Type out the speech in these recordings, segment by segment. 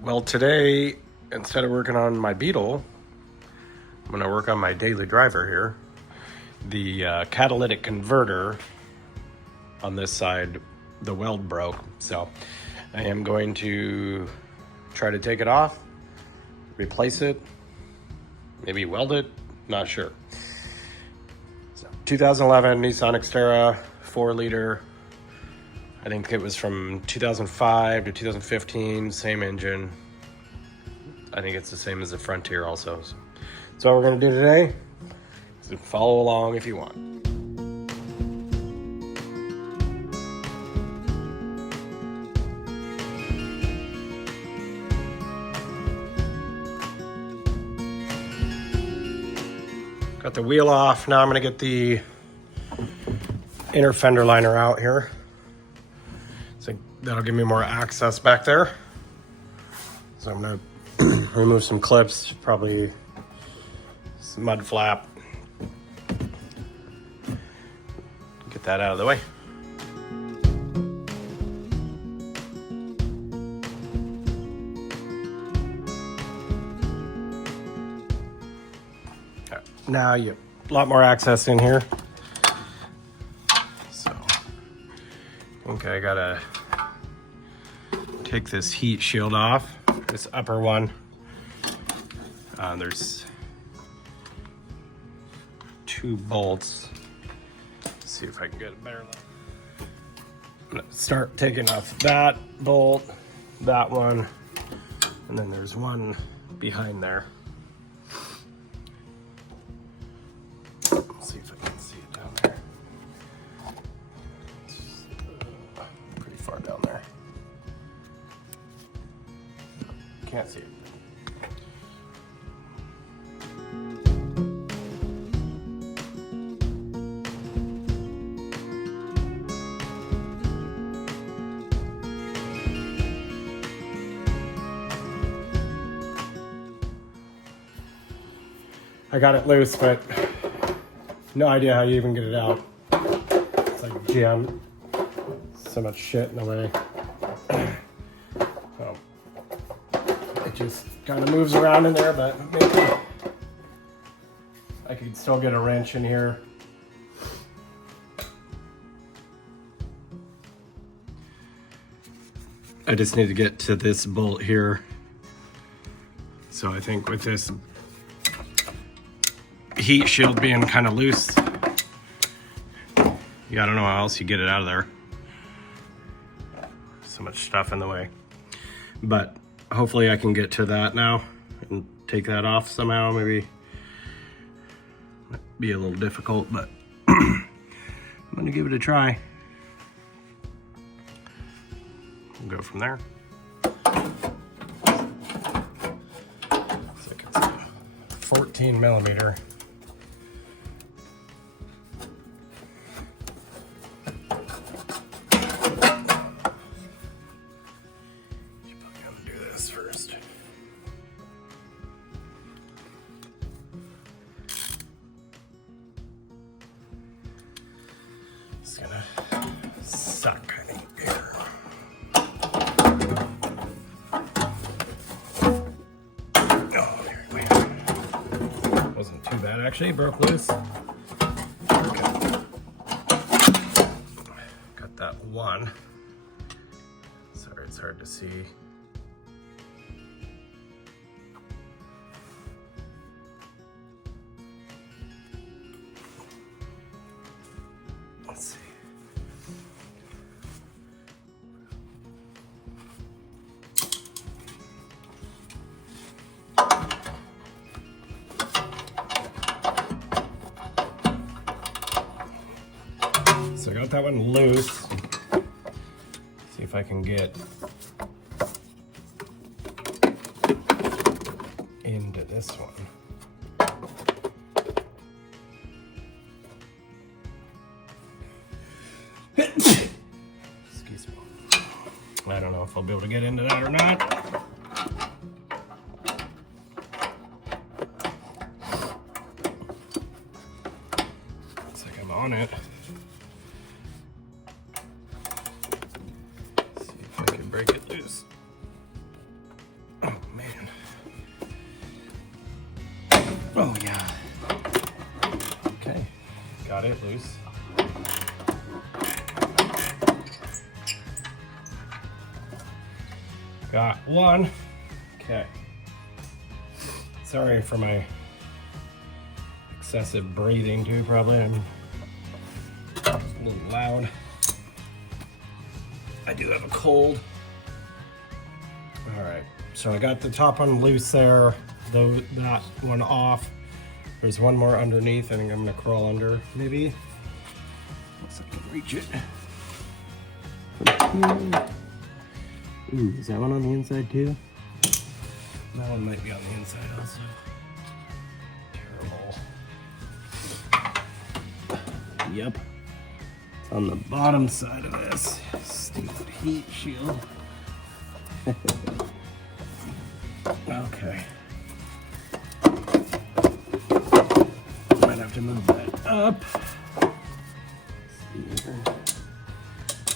Well, today, instead of working on my Beetle, I'm going to work on my daily driver here. The catalytic converter on this side, the weld broke. So I am going to try to take it off, replace it, maybe weld it, not sure. So 2011 Nissan Xterra 4-liter. I think it was from 2005 to 2015, same engine. I think it's the same as the Frontier also. So what we're gonna do today is follow along if you want. Got the wheel off. Now I'm gonna get the inner fender liner out here. So that'll give me more access back there. So I'm gonna remove some clips, probably some mud flap. Get that out of the way. Now you have a lot more access in here. So, okay, I gotta take this heat shield off, this upper one. There's 2 bolts. Let's see if I can get a better look. I'm gonna start taking off that bolt, that one, and then there's one behind there. See if I can see it down there. It's pretty far down there. Can't see it. I got it loose, but no idea how you even get it out. It's like jammed. So much shit in the way. So it just kind of moves around in there, but maybe I could still get a wrench in here. I just need to get to this bolt here. So I think with this heat shield being kind of loose, yeah, I don't know how else you get it out of there. So much stuff in the way. But hopefully I can get to that now and take that off somehow. Maybe might be a little difficult, but I'm gonna give it a try. We'll go from there. Looks like it's a 14 millimeter. It's gonna suck, I think, here. Oh, here we go. Wasn't too bad, actually. Broke loose. Okay. Got that one. Sorry, it's hard to see. Let's see. So I got that one loose. See if I can get into this one. Excuse me. I don't know if I'll be able to get into that or not. Looks like I'm on it. See if I can break it loose. Oh yeah. Okay, got it loose. Got one. Okay. Sorry for my excessive breathing too, probably. I'm a little loud. I do have a cold. All right, so I got the top one loose there, though that one off. There's one more underneath. I think I'm gonna crawl under, maybe. Unless I can reach it. Ooh, is that one on the inside too? That one might be on the inside also. Terrible. Yep. It's on the bottom side of this stupid heat shield. Okay. Might have to move that up.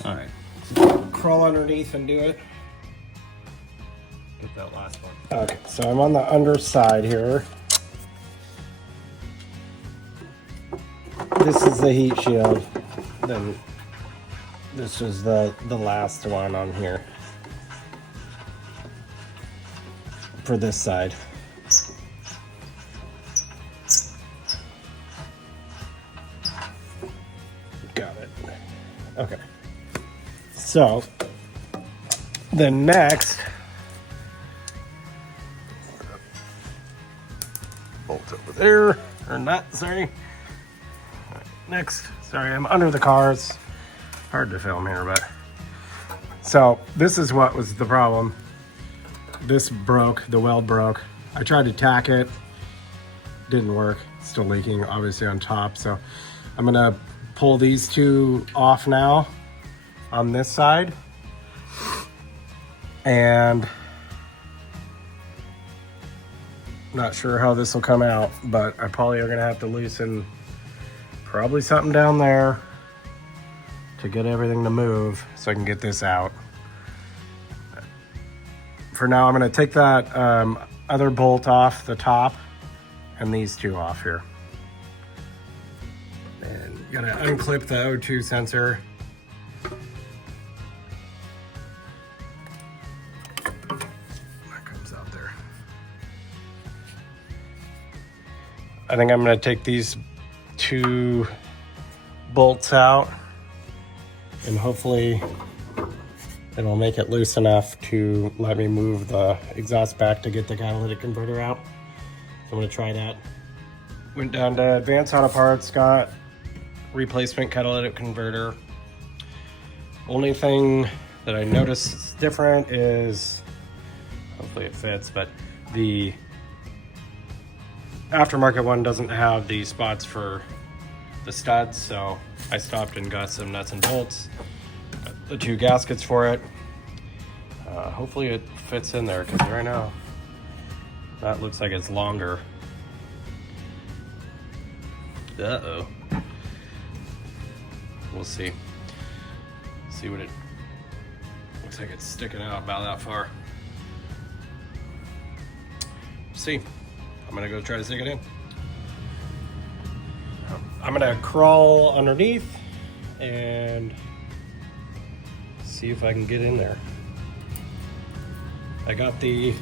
All right. So crawl underneath and do it. Get that last one. Okay, so I'm on the underside here. This is the heat shield. Then this is the last one on here. For this side. Got it. Okay. So then next, bolt over there, or not, sorry. All right, next, sorry, I'm under the cars. Hard to film here, but. So this is what was the problem. This broke, the weld broke. I tried to tack it, didn't work. Still leaking, obviously, on top. So I'm gonna pull these two off now on this side. And not sure how this will come out, but I probably are gonna have to loosen probably something down there to get everything to move so I can get this out. For now, I'm going to take that other bolt off the top and these two off here. And you got to unclip the O2 sensor. That comes out there. I think I'm going to take these two bolts out and hopefully it'll make it loose enough to let me move the exhaust back to get the catalytic converter out. So I'm gonna try that. Went down to Advanced Auto Parts, got replacement catalytic converter. Only thing that I noticed is different is, hopefully it fits, but the aftermarket one doesn't have the spots for the studs, so I stopped and got some nuts and bolts. The two gaskets for it. Hopefully it fits in there, because right now that looks like it's longer. Uh-oh. We'll see. See what it looks like. It's sticking out about that far. See, I'm gonna go try to stick it in. I'm gonna crawl underneath and see if I can get in there. I got the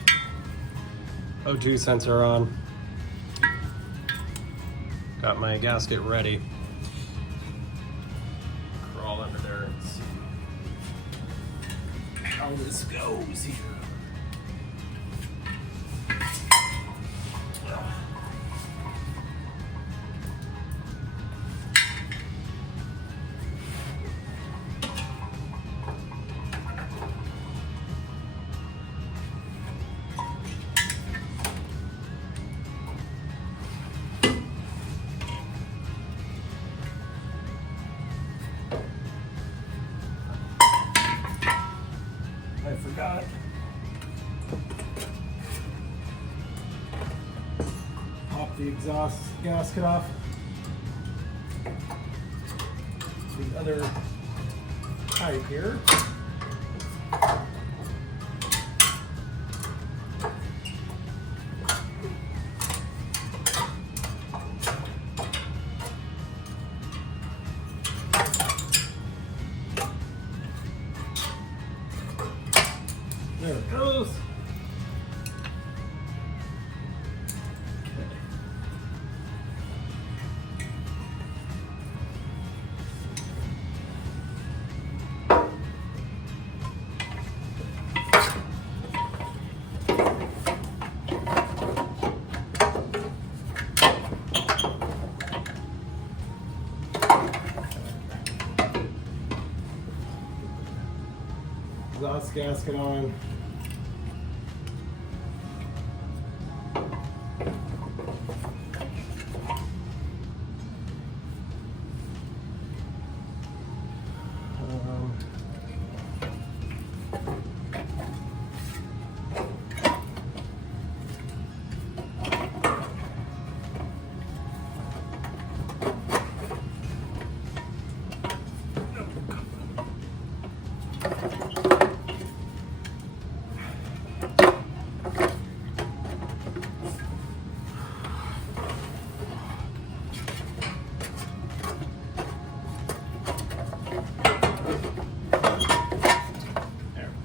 O2 sensor on. Got my gasket ready. Crawl under there and see how this goes here. I forgot. Pop the exhaust gasket off. The other pipe here. There it goes. Exhaust gasket on.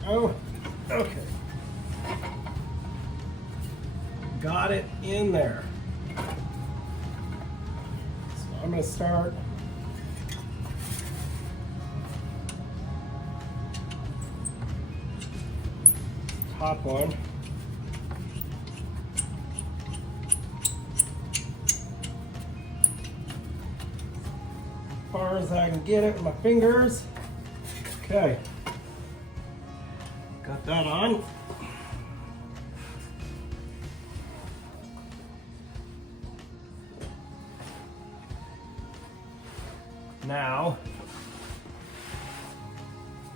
Oh, okay. Got it in there. So I'm going to start top one. As far as I can get it with my fingers. Okay. Got that on. Now,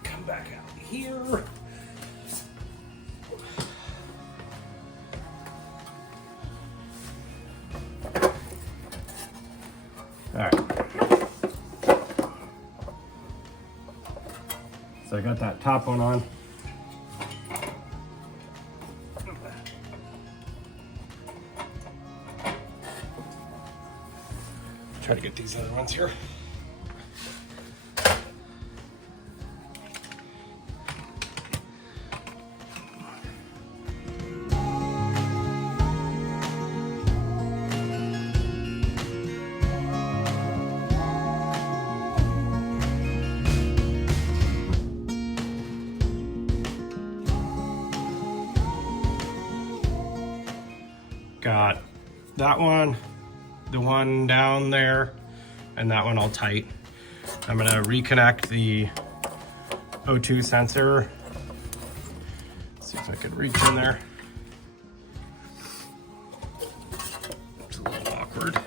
come back out here. All right. So I got that top one on. Try to get these other ones here. Got that one, the one down there, and that one all tight. I'm gonna reconnect the O2 sensor. See if I can reach in there. It's a little awkward.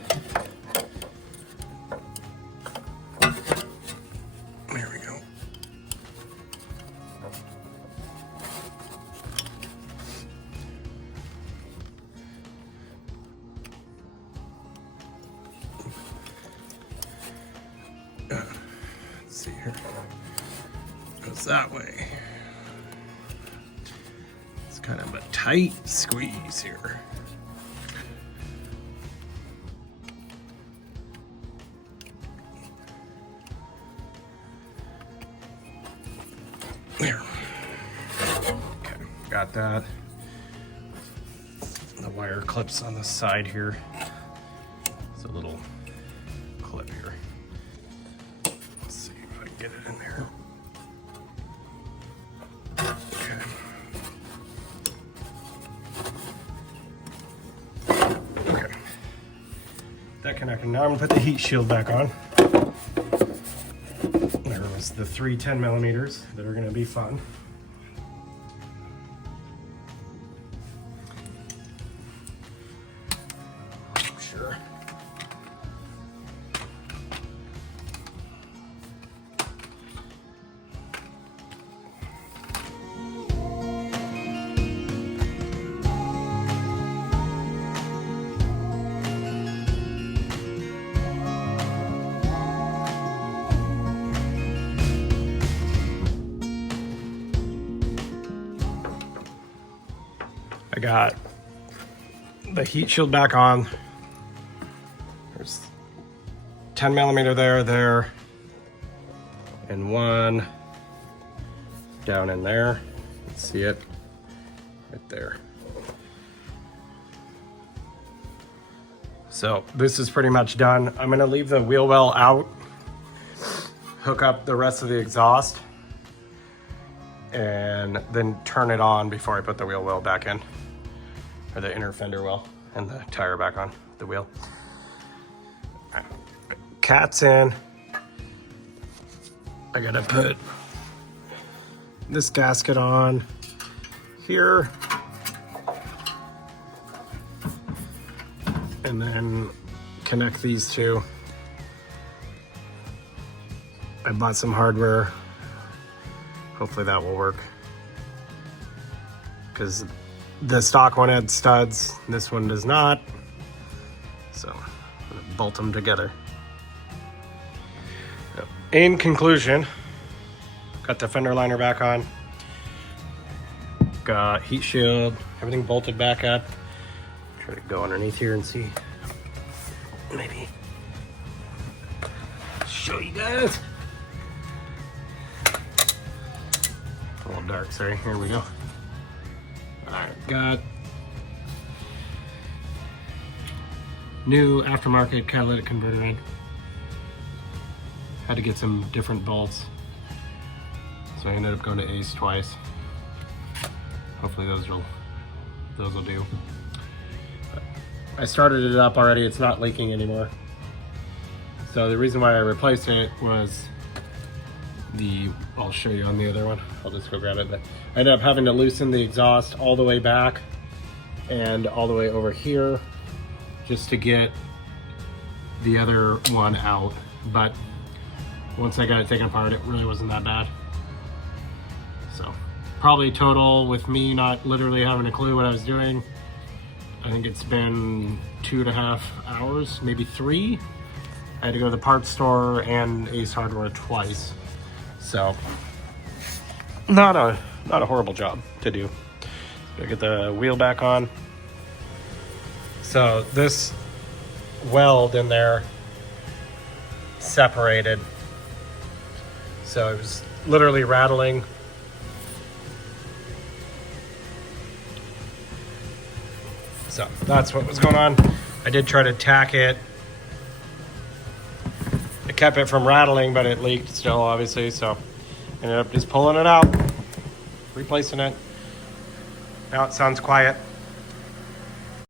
There we go. Let's see here. Goes that way. It's kind of a tight squeeze here. There. Okay, got that. The wire clips on the side here. It's a little clip here. Let's see if I can get it in there. Okay. Okay. That connected. Now I'm gonna put the heat shield back on. There was the three 10mm that are gonna be fun. Sure. I got the heat shield back on. There's 10mm there, and one down in there. Let's see it. right there. So this is pretty much done. I'm gonna leave the wheel well out, hook up the rest of the exhaust, and then turn it on before I put the wheel well back in, or the inner fender well, and the tire back on the wheel. Cat's in. I gotta put this gasket on here, and then connect these two. I bought some hardware. Hopefully that will work, because the stock one had studs, this one does not. So I'm gonna bolt them together. In conclusion, got the fender liner back on, got heat shield, everything bolted back up. Try to go underneath here and see, maybe show you guys. A little dark, sorry. Here we go. All right, got new aftermarket catalytic converter in. Had to get some different bolts, so I ended up going to Ace twice. Hopefully those will do. I started it up already. It's not leaking anymore. So the reason why I replaced it was I'll show you on the other one. I'll just go grab it. But I ended up having to loosen the exhaust all the way back and all the way over here just to get the other one out. But once I got it taken apart, it really wasn't that bad. So probably total, with me not literally having a clue what I was doing, I think it's been 2.5 hours, maybe 3. I had to go to the parts store and Ace Hardware twice. So not a horrible job to do. Gotta get the wheel back on. So this weld in there separated. So it was literally rattling. So that's what was going on. I did try to tack it. It kept it from rattling, but it leaked still, obviously. So ended up just pulling it out, replacing it. Now it sounds quiet.